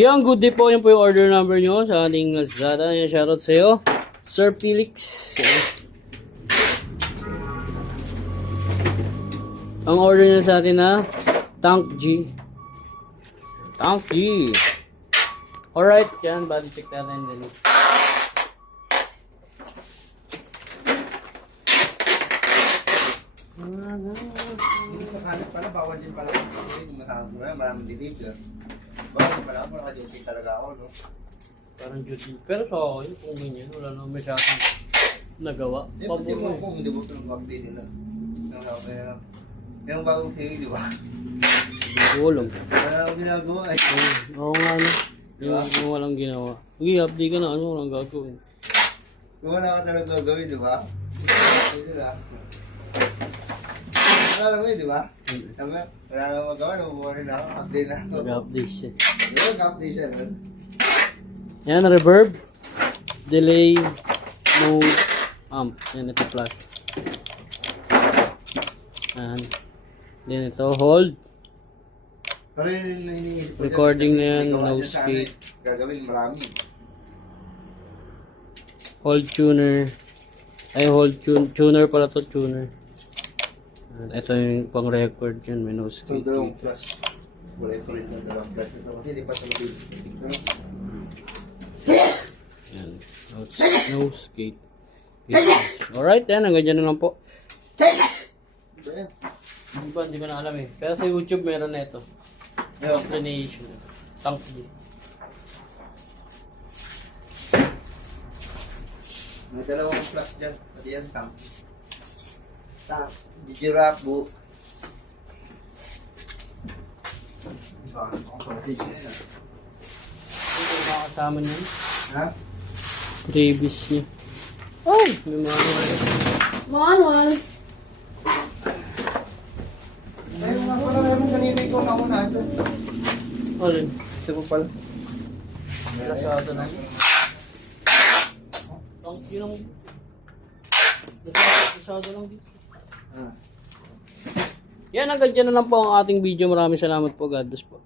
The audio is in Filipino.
Yan, good day po. Yan po yung order number nyo sa ating Lazada. Yan, shoutout sa'yo, Sir Felix. Yan. Ang order niya sa atin na Tank G. Tank G. Alright, yan. Body check natin din. Sa kanan pala, bawal din pala. Hindi matawag mo na, maraming deliver. Bawal din pala ako, naka-duty talaga ako, no? Parang duty. Pero sa akin, kung ganyan, wala naman masyadong nagawa. Eh, kasi mo ako, hindi mo ito ng update nila. Yung bagong sa'yo, di ba? Hindi ko alam. Wala akong ginagawa eh. Oo nga, no? Yung walang ginawa. Sige, update ka na. Ano walang gagawin? Kung wala ka talagang gagawin, di ba? Ito na. Wala mo yun, di ba? Sabi, wala na magawa, nabubuha rin ako. Update na ako. Nag-update siya. Nag-update siya nun. Yan, reverb. Delay. Mode. Amp. Yan, ito plus. Yan. Yan, ito hold. Pero yun yung iniisip ko. Recording na yan, Gawa no dyan sana skate. Gagawin marami. Hold tuner. Ay, hold tuner pala to, tuner. Yan, ito yung pang record yan, may no Ito skate. dalawang plus. Wala yung kulit ng dalawang plus. Ito kasi di pa sa mabili. Yan. No skate. Alright, yan. Hanggang dyan na lang po. Hindi ko na alam eh. Pero sa YouTube meron na ito. Explanation. Tank G. May dalawang plus dyan. Pati yan, tank. Tank. Giraffe, bu. Ito yung makakasama niya. Ha? Previous niya. Ay! May manual. Manual! Meron nga pala, meron kanina ikaw nauna ito. Alin? Ito po pala. Lasada na. Tank G lang. Lasada lang dito. Ah. Yan, hanggang dyan na lang po ang ating video. Maraming salamat po. God bless po.